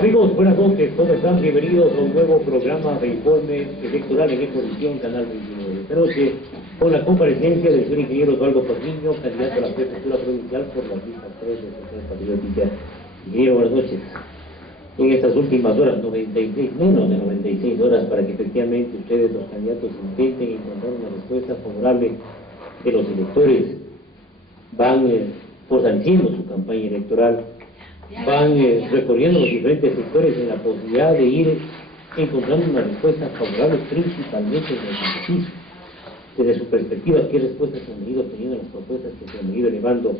Amigos, buenas noches, ¿cómo están? Bienvenidos a un nuevo programa de informe electoral en Exposición, Canal 21 de esta noche, con la comparecencia del señor ingeniero Osvaldo Pazmiño, candidato a la prefectura provincial por las listas 3 de Social Patriótica. Ingeniero, buenas noches. En estas últimas horas, menos de 96 horas, para que efectivamente ustedes, los candidatos, intenten encontrar una respuesta favorable de los electores, van fortaleciendo su campaña electoral, van recorriendo los diferentes sectores en la posibilidad de ir encontrando una respuesta favorable principalmente en el beneficio. Desde su perspectiva, ¿qué respuestas han venido teniendo las propuestas que se han venido elevando?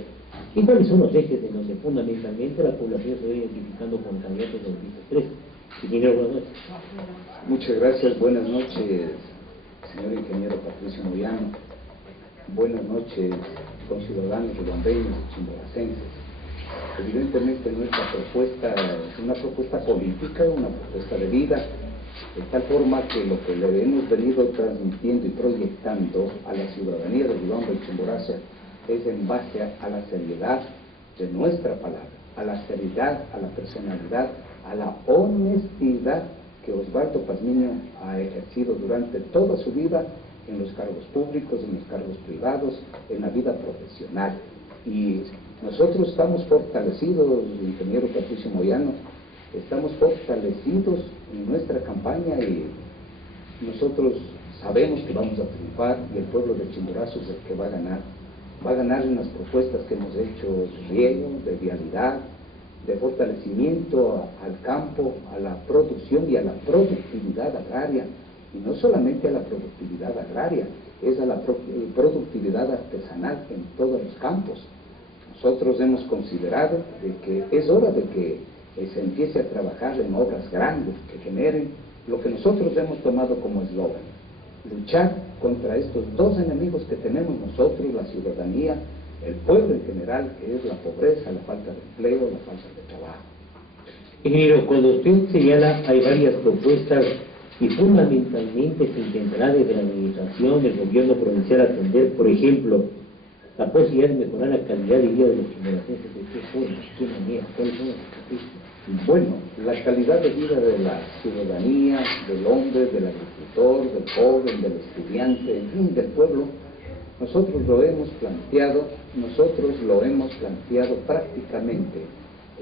¿Y cuáles son los ejes en donde fundamentalmente la población se va identificando con candidatos de los listas 3? Ingeniero, buenas noches. Muchas gracias, buenas noches, señor ingeniero Patricio Moyano. Buenas noches, conciudadanos ribambeños y chimboracenses. Evidentemente nuestra propuesta es una propuesta política, una propuesta de vida, de tal forma que lo que le hemos venido transmitiendo y proyectando a la ciudadanía de Ribamba y Chimborazo es en base a la seriedad de nuestra palabra, a la seriedad, a la personalidad, a la honestidad que Osvaldo Pazmiño ha ejercido durante toda su vida en los cargos públicos, en los cargos privados, en la vida profesional. Y nosotros estamos fortalecidos, ingeniero Patricio Moyano, estamos fortalecidos en nuestra campaña y nosotros sabemos que vamos a triunfar y el pueblo de Chimborazo es el que va a ganar. Va a ganar en las propuestas que hemos hecho de riego, de vialidad, de fortalecimiento al campo, a la producción y a la productividad agraria. Y no solamente a la productividad agraria, es a la productividad artesanal en todos los campos. Nosotros hemos considerado de que es hora de que se empiece a trabajar en obras grandes que generen lo que nosotros hemos tomado como eslogan: luchar contra estos dos enemigos que tenemos nosotros, la ciudadanía, el pueblo en general, que es la pobreza, la falta de empleo, la falta de trabajo. Ingeniero, cuando usted señala, hay varias propuestas y fundamentalmente se intentará desde la administración del gobierno provincial atender, por ejemplo, la posibilidad de mejorar la calidad de vida de los chimboracenses. ¿De qué forma? ¿De qué manera? ¿Cuáles son las estrategias? Bueno, la calidad de vida de la ciudadanía, del hombre, del agricultor, del joven, del estudiante, en fin, del pueblo, nosotros lo hemos planteado prácticamente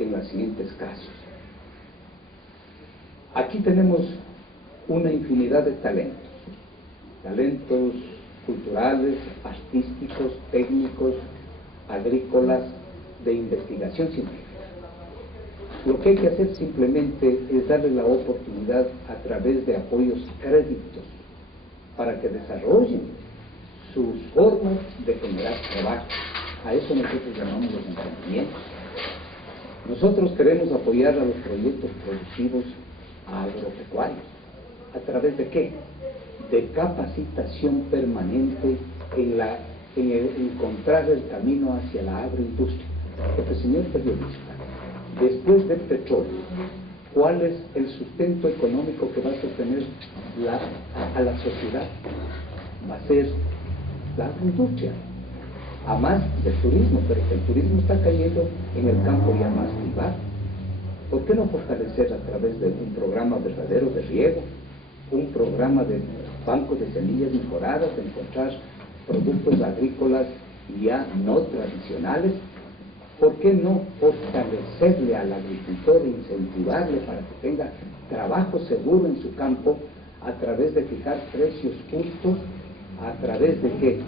en los siguientes casos. Aquí tenemos una infinidad de talentos culturales, artísticos, técnicos, agrícolas, de investigación científica. Lo que hay que hacer simplemente es darle la oportunidad a través de apoyos créditos para que desarrollen sus formas de generar trabajo. A eso nosotros llamamos los emprendimientos. Nosotros queremos apoyar a los proyectos productivos agropecuarios. ¿A través de qué? De capacitación permanente en encontrar el camino hacia la agroindustria. Porque, señor periodista, después del petróleo, ¿cuál es el sustento económico que va a sostener a la sociedad? Va a ser la agroindustria, a más del turismo, pero que el turismo está cayendo en el campo ya más privado. ¿Por qué no fortalecer a través de un programa verdadero de riego, un programa de bancos de semillas mejoradas, de encontrar productos agrícolas ya no tradicionales? ¿Por qué no fortalecerle al agricultor e incentivarle para que tenga trabajo seguro en su campo a través de fijar precios justos, a través de que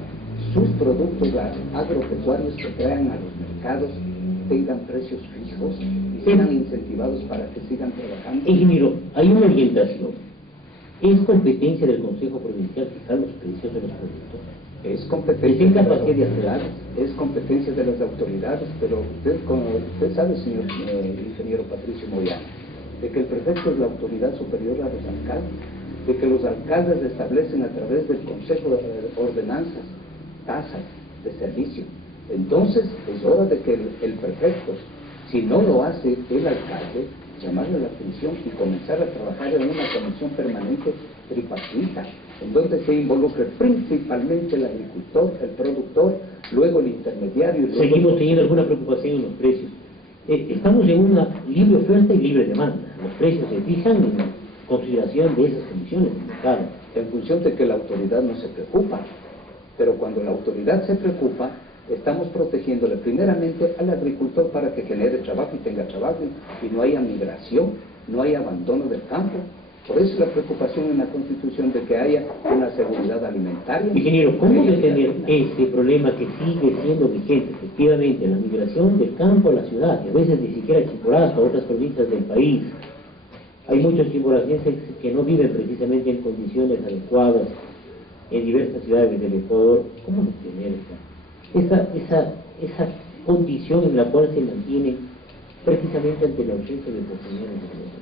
sus productos agropecuarios que traen a los mercados tengan precios fijos y sean incentivados para que sigan trabajando? Ingeniero, hay una orientación. ¿Es competencia del Consejo Provincial fijar los precios de los productos? Es competencia de las autoridades, pero usted sabe, señor ingeniero Patricio Moyano, de que el prefecto es la autoridad superior a los alcaldes, de que los alcaldes establecen a través del Consejo ordenanzas, tasas de servicio. Entonces es hora de que el prefecto, si no lo hace el alcalde, llamarle la atención y comenzar a trabajar en una comisión permanente tripartita, en donde se involucre principalmente el agricultor, el productor, luego el intermediario. Seguimos teniendo alguna preocupación en los precios. estamos en una libre oferta y libre demanda. Los precios se fijan en consideración de esas condiciones de mercado. En función de que la autoridad no se preocupa. Pero cuando la autoridad se preocupa, estamos protegiéndole primeramente al agricultor para que genere trabajo y tenga trabajo y no haya migración, no haya abandono del campo. Por eso la preocupación en la Constitución de que haya una seguridad alimentaria. Ingeniero, ¿cómo detener ese problema que sigue siendo vigente, efectivamente, la migración del campo a la ciudad, y a veces ni siquiera a Chimborazo, a otras provincias del país? Hay muchos chimboracenses que no viven precisamente en condiciones adecuadas en diversas ciudades del Ecuador. ¿Cómo detener esa condición en la cual se mantienen precisamente ante la ausencia de oportunidades de desarrollo?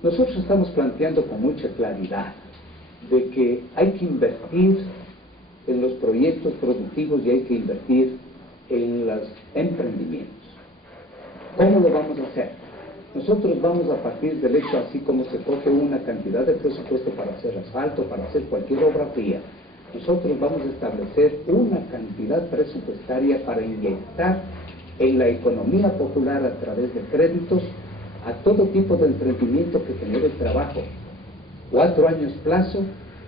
Nosotros estamos planteando con mucha claridad de que hay que invertir en los proyectos productivos y hay que invertir en los emprendimientos. ¿Cómo lo vamos a hacer? Nosotros vamos a partir del hecho, así como se coge una cantidad de presupuesto para hacer asfalto, para hacer cualquier obra fría, nosotros vamos a establecer una cantidad presupuestaria para inyectar en la economía popular a través de créditos a todo tipo de emprendimiento que genere trabajo. 4 años plazo,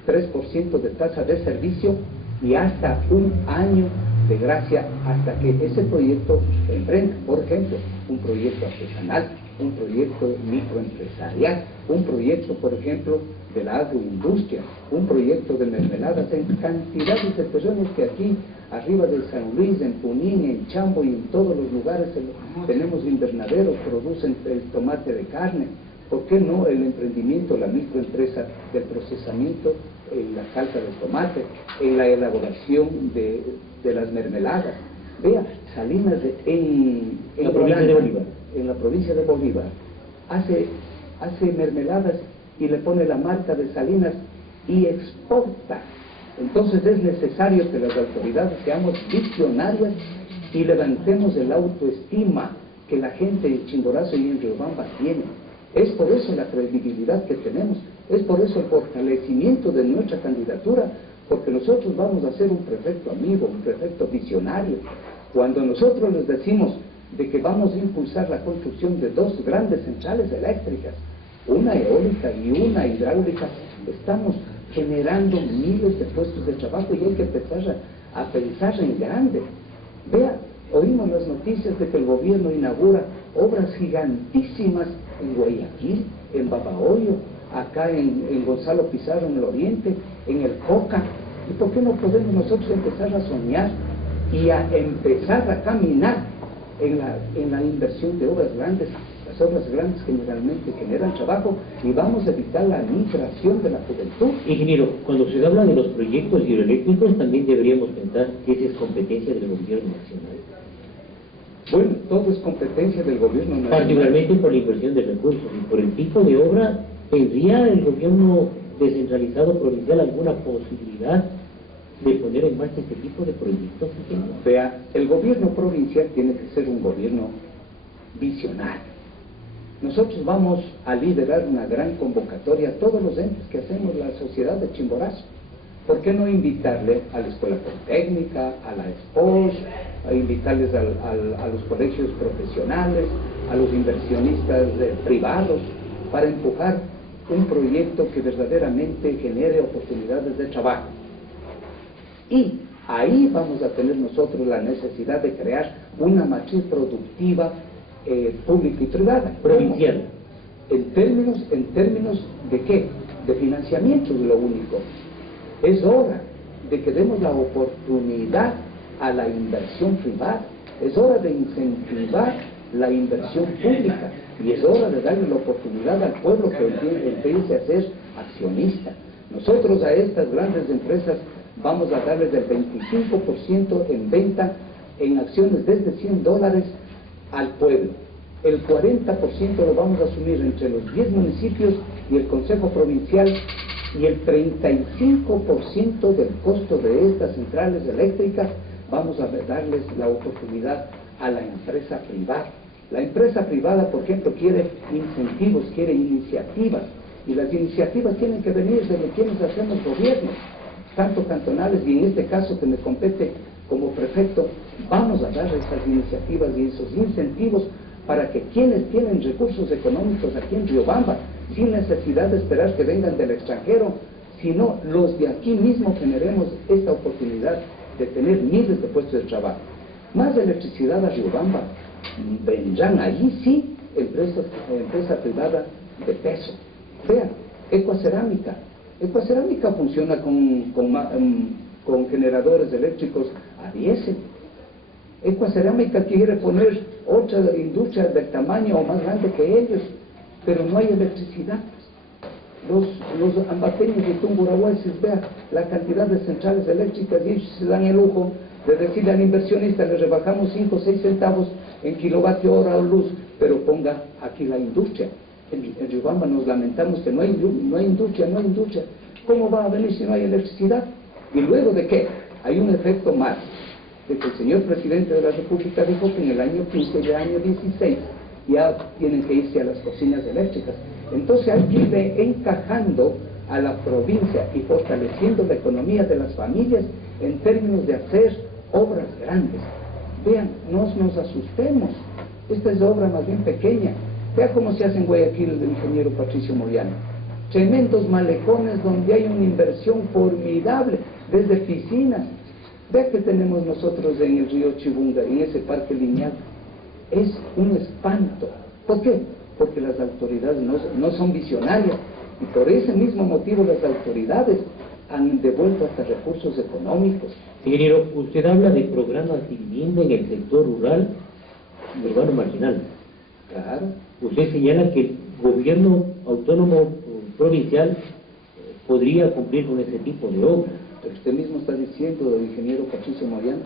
3% de tasa de servicio y hasta 1 año de gracia hasta que ese proyecto emprenda. Por ejemplo, un proyecto artesanal, un proyecto microempresarial, un proyecto, por ejemplo, de la agroindustria, un proyecto de mermeladas en cantidades de personas que aquí, arriba de San Luis, en Punín, en Chambo y en todos los lugares tenemos invernaderos, producen el tomate de carne. ¿Por qué no el emprendimiento, la microempresa del procesamiento, en la salsa de tomate, en la elaboración de las mermeladas? Vea, Salinas en la provincia de Bolívar, en la provincia de Bolívar, hace mermeladas y le pone la marca de Salinas y exporta. Entonces es necesario que las autoridades seamos visionarias y levantemos el autoestima que la gente en Chimborazo y en Riobamba tiene. Es por eso la credibilidad que tenemos, es por eso el fortalecimiento de nuestra candidatura, porque nosotros vamos a ser un prefecto amigo, un prefecto visionario. Cuando nosotros les decimos de que vamos a impulsar la construcción de 2 grandes centrales eléctricas, una eólica y una hidráulica, estamos generando miles de puestos de trabajo y hay que empezar a pensar en grande. Vea, oímos las noticias de que el gobierno inaugura obras gigantísimas en Guayaquil, en Babahoyo, acá en Gonzalo Pizarro en el oriente, en el Coca. ¿Y por qué no podemos nosotros empezar a soñar y a empezar a caminar en la inversión de obras grandes? Las obras grandes generalmente generan trabajo y vamos a evitar la migración de la juventud. Ingeniero, cuando se habla de los proyectos hidroeléctricos también deberíamos pensar que esa es competencia del gobierno nacional. Bueno, todo es competencia del gobierno nacional. Particularmente por la inversión de recursos y por el tipo de obra, ¿tendría el gobierno descentralizado provincial alguna posibilidad de poner en marcha este tipo de proyectos? Vea, el gobierno provincial tiene que ser un gobierno visionario. Nosotros vamos a liderar una gran convocatoria a todos los entes que hacemos la sociedad de Chimborazo. ¿Por qué no invitarle a la Escuela Politécnica, a la ESPOS, a invitarles a los colegios profesionales, a los inversionistas privados, para empujar un proyecto que verdaderamente genere oportunidades de trabajo? Y ahí vamos a tener nosotros la necesidad de crear una matriz productiva pública y privada. Provincial. En términos de ¿qué? De financiamiento es lo único. Es hora de que demos la oportunidad a la inversión privada, es hora de incentivar la inversión pública y es hora de darle la oportunidad al pueblo que empiece a ser accionista. Nosotros a estas grandes empresas vamos a darles del 25% en venta en acciones desde $100 al pueblo. El 40% lo vamos a asumir entre los 10 municipios y el Consejo Provincial, y el 35% del costo de estas centrales eléctricas vamos a darles la oportunidad a la empresa privada. La empresa privada, por ejemplo, quiere incentivos, quiere iniciativas, y las iniciativas tienen que venir de quienes hacemos gobiernos, tanto cantonales y en este caso que me compete como prefecto, vamos a dar esas iniciativas y esos incentivos para que quienes tienen recursos económicos aquí en Riobamba, sin necesidad de esperar que vengan del extranjero, sino los de aquí mismo generemos esta oportunidad de tener miles de puestos de trabajo. Más electricidad a Riobamba, vendrán allí sí empresa privada de peso. Vean, Ecuacerámica. Ecuacerámica funciona con generadores eléctricos a diésel. Ecuacerámica quiere poner otra industria del tamaño o más grande que ellos, pero no hay electricidad. Los ambateños de Tungurahua, vean la cantidad de centrales eléctricas, y ellos se dan el lujo de decirle al inversionista, le rebajamos 5 o 6 centavos en kilovatio hora o luz, pero ponga aquí la industria. En Riobamba nos lamentamos que no hay industria. ¿Cómo va a venir si no hay electricidad? Y luego de qué, hay un efecto más, de que el señor presidente de la República dijo que en el año 15 y el año 16 ya tienen que irse a las cocinas eléctricas. Entonces hay que ir encajando a la provincia y fortaleciendo la economía de las familias en términos de hacer obras grandes. Vean, no nos asustemos, esta es obra más bien pequeña. Vea cómo se hace en Guayaquil el ingeniero Patricio Moyano. Tremendos malecones donde hay una inversión formidable, desde piscinas. Vea que tenemos nosotros en el río Chibunga, en ese parque lineal. Es un espanto. ¿Por qué? Porque las autoridades no son visionarias, y por ese mismo motivo las autoridades han devuelto hasta recursos económicos. Ingeniero, usted habla de programas de vivienda en el sector rural y urbano marginal. Claro. Usted señala que el gobierno autónomo provincial podría cumplir con ese tipo de obras. Pero usted mismo está diciendo, el ingeniero Patricio Moyano,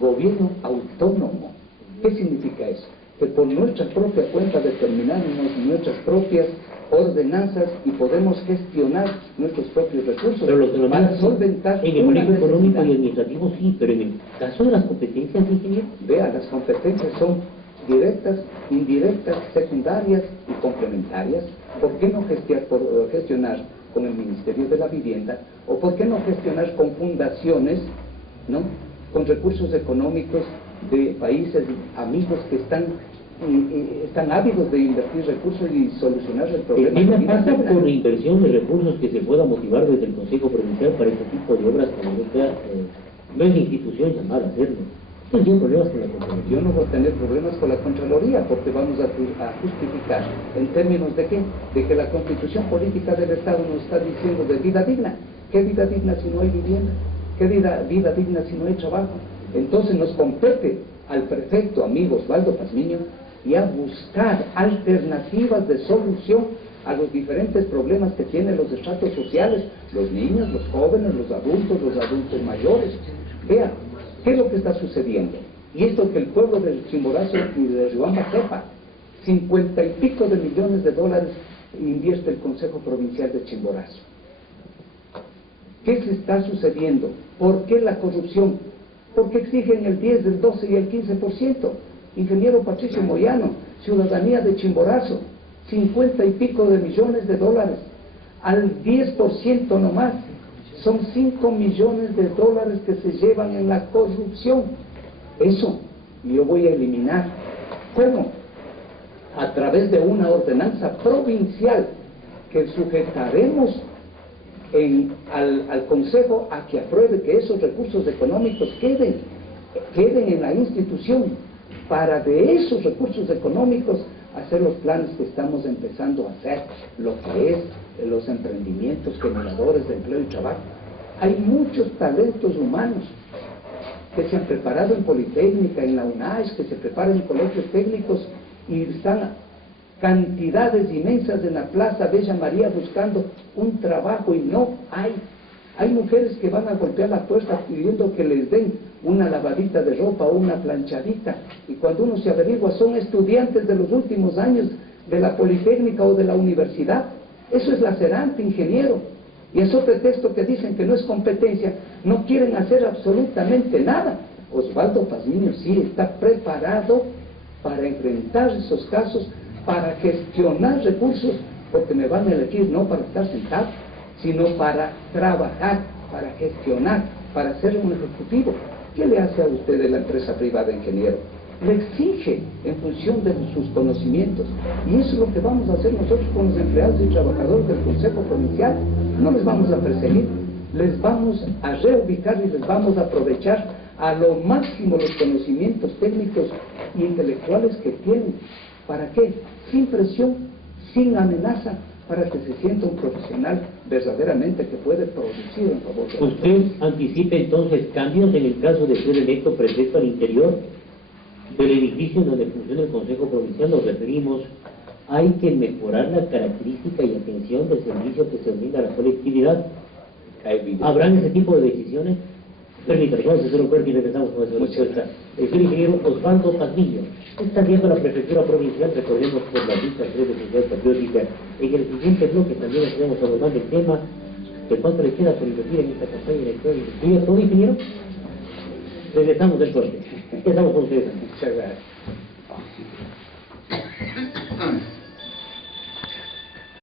gobierno autónomo. ¿Qué significa eso? Que por nuestra propia cuenta determinamos nuestras propias ordenanzas y podemos gestionar nuestros propios recursos para solventar en el manejo económico y administrativo sí, pero en el caso de las competencias, ingeniero. Vea, las competencias son directas, indirectas, secundarias y complementarias. ¿Por qué no gestionar con el Ministerio de la Vivienda? ¿O por qué no gestionar con fundaciones, ¿no?, con recursos económicos de países amigos que están ávidos de invertir recursos y solucionar el problema? ¿Qué me pasa por la inversión de recursos que se pueda motivar desde el Consejo Provincial para este tipo de obras cuando no es la institución llamada a hacerlo? No tiene problemas con la Contraloría. Yo no voy a tener problemas con la Contraloría, porque vamos a justificar en términos de qué, de que la Constitución Política del Estado nos está diciendo de vida digna. ¿Qué vida digna si no hay vivienda? ¿Qué vida digna si no hay trabajo? Entonces nos compete al prefecto, amigo Osvaldo Pazmiño, y a buscar alternativas de solución a los diferentes problemas que tienen los estratos sociales, los niños, los jóvenes, los adultos mayores. Vean, ¿qué es lo que está sucediendo? Y esto que el pueblo de Chimborazo y de Riobamba sepa, 50 y pico de millones de dólares invierte el Consejo Provincial de Chimborazo. ¿Qué se está sucediendo? ¿Por qué la corrupción? Porque exigen el 10, el 12 y el 15%. Ingeniero Patricio Moyano, ciudadanía de Chimborazo, 50 y pico de millones de dólares, al 10% nomás, son 5 millones de dólares que se llevan en la corrupción. Eso yo voy a eliminar. ¿Cómo? A través de una ordenanza provincial que sujetaremos al Consejo a que apruebe que esos recursos económicos queden en la institución, para de esos recursos económicos hacer los planes que estamos empezando a hacer, lo que es los emprendimientos generadores de empleo y trabajo. Hay muchos talentos humanos que se han preparado en Politécnica, en la UNAIS, que se preparan en colegios técnicos y están cantidades inmensas en la Plaza Bella María buscando un trabajo y no hay. Hay mujeres que van a golpear la puerta pidiendo que les den una lavadita de ropa o una planchadita, y cuando uno se averigua son estudiantes de los últimos años de la Politécnica o de la universidad. Eso es lacerante, ingeniero. Y eso pretexto que dicen que no es competencia, no quieren hacer absolutamente nada. Osvaldo Pazmiño sí está preparado para enfrentar esos casos, para gestionar recursos, porque me van a elegir no para estar sentado, sino para trabajar, para gestionar, para ser un ejecutivo. ¿Qué le hace a usted de la empresa privada, ingeniero? Le exige en función de sus conocimientos. Y eso es lo que vamos a hacer nosotros con los empleados y trabajadores del Consejo Provincial. No les vamos a perseguir, les vamos a reubicar y les vamos a aprovechar a lo máximo los conocimientos técnicos e intelectuales que tienen. ¿Para qué? Sin presión, sin amenaza, para que se sienta un profesional verdaderamente que puede producir en favor de la ¿Usted anticipa entonces cambios en el caso de ser electo prefecto al interior del edificio donde funciona el Consejo Provincial? Nos referimos, hay que mejorar la característica y atención del servicio que se brinda a la colectividad. ¿Habrán ese tipo de decisiones? Permítame, vamos a hacer un corte y regresamos con esa respuesta. El señor ingeniero Osvaldo Patiño está viendo la prefectura provincial, recordemos por las listas 3 de Sociedad Patriótica. En el siguiente bloque también estaremos abordando el tema de cuánto le queda por invertir en esta campaña electoral. ¿Incluye todo, ingeniero? Regresamos del corte. Estamos con ustedes. Muchas gracias.